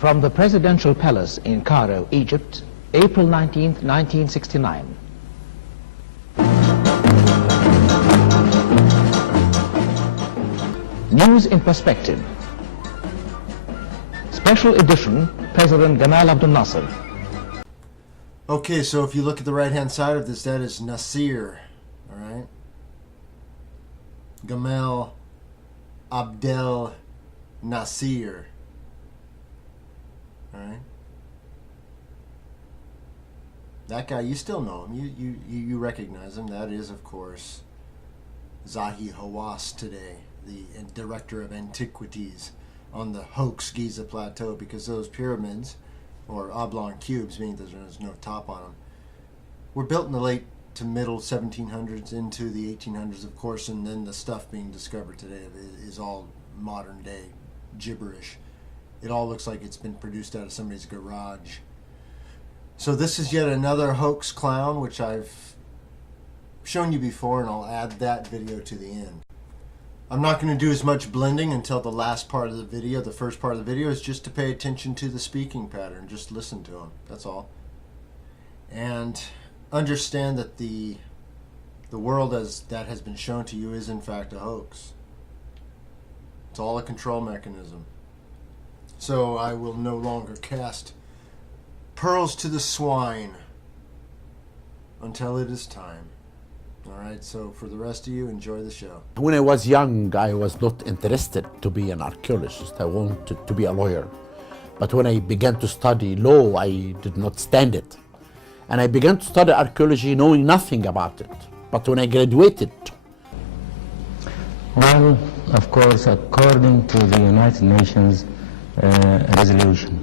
From the Presidential Palace in Cairo, Egypt, April 19, 1969. News in Perspective. Special edition, President Gamal Abdel Nasser. Okay, so if you look at the right-hand side of this, that is Nasser, all right? Gamal Abdel Nasser, all right? That guy, you still know him. You recognize him. That is, of course, Zahi Hawass today, the director of antiquities on the hoax Giza Plateau, because those pyramids, or oblong cubes, meaning there's no top on them, were built in the late to middle 1700s into the 1800s, of course, and then the stuff being discovered today is all modern day gibberish. It all looks like it's been produced out of somebody's garage. So this is yet another hoax clown, which I've shown you before, and I'll add that video to the end. I'm not going to do as much blending until the last part of the video. The first part of the video is just to pay attention to the speaking pattern. Just listen to him. That's all. And understand that the world as that has been shown to you is in fact a hoax. It's all a control mechanism. So I will no longer cast pearls to the swine until it is time. Alright, so for the rest of you, enjoy the show. When I was young, I was not interested to be an archaeologist. I wanted to be a lawyer. But when I began to study law, I did not stand it. And I began to study archaeology knowing nothing about it. But when I graduated... Well, of course, according to the United Nations resolution,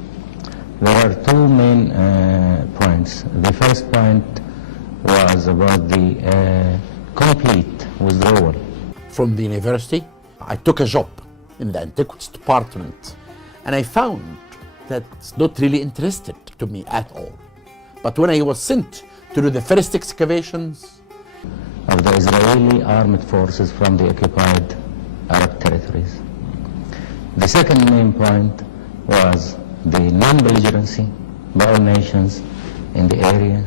there are two main points. The first point was about the complete withdrawal. From the university, I took a job in the antiquities department, and I found that it's not really interested to me at all. But when I was sent to do the first excavations of the Israeli armed forces from the occupied Arab territories. The second main point was the non-belligerency by all nations in the area,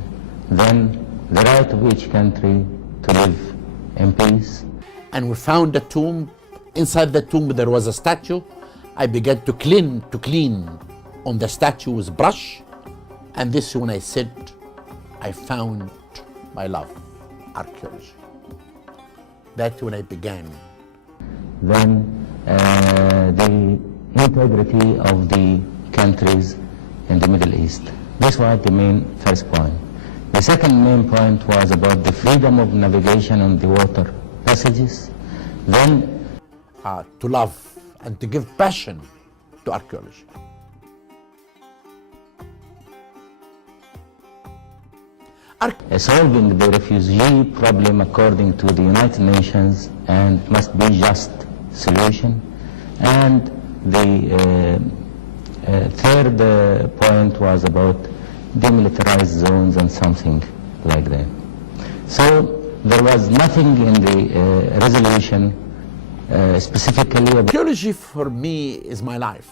then the right of each country to live in peace. And we found a tomb. Inside the tomb there was a statue. I began to clean on the statue with brush. And this when I said, I found my love, archaeology. That's when I began. Then the integrity of the countries in the Middle East. This was the main first point. The second main point was about the freedom of navigation on the water passages. Then to love and to give passion to archaeology. Solving the refugee problem according to the United Nations and must be just solution. And the third point was about demilitarized zones and something like that. So there was nothing in the resolution specifically. Archaeology for me is my life,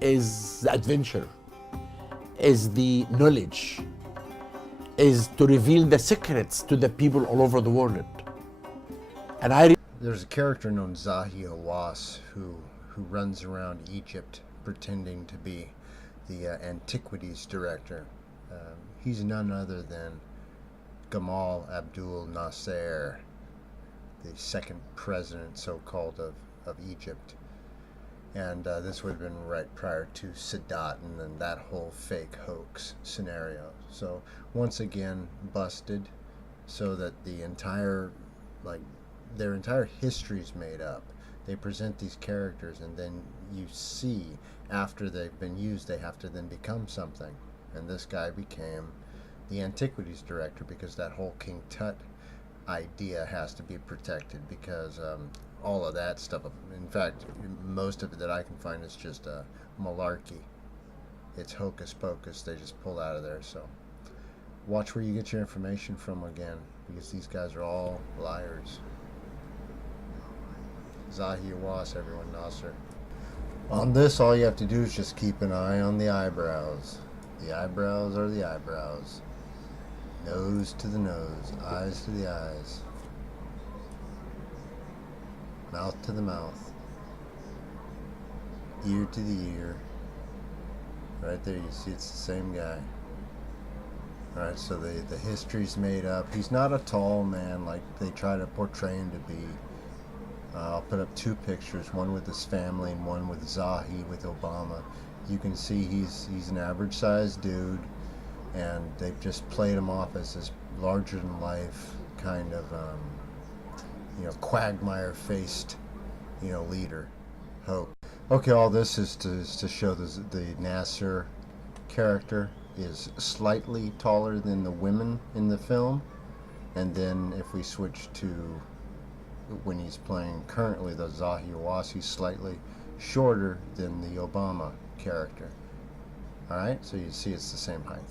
is the adventure, is the knowledge, is to reveal the secrets to the people all over the world. And there's a character known Zahi Hawass who runs around Egypt pretending to be the antiquities director. He's none other than Gamal Abdel Nasser, the second president, so-called, of Egypt. And this would have been right prior to Sadat and then that whole fake hoax scenario. So once again busted, so that the entire, their entire history's made up. They present these characters, and then you see after they've been used, they have to then become something. And this guy became the antiquities director because that whole King Tut idea has to be protected, because all of that stuff, in fact, most of it that I can find is just a malarkey. It's hocus pocus. They just pull out of there. So watch where you get your information from again, because these guys are all liars. Zahi Hawass, everyone, Nasser. On this, all you have to do is just keep an eye on the eyebrows. The eyebrows are the eyebrows. Nose to the nose, eyes to the eyes. Mouth to the mouth. Ear to the ear. Right there, you see it's the same guy. Alright, so the history's made up. He's not a tall man like they try to portray him to be. I'll put up two pictures, one with his family and one with Zahi with Obama. You can see he's an average sized dude, and they've just played him off as this larger than life kind of quagmire faced leader. Hope. Okay, all this is to show the Nasser character is slightly taller than the women in the film, and then if we switch to when he's playing currently the Zahi Hawass, he's slightly shorter than the Obama character. Alright, so you see it's the same height.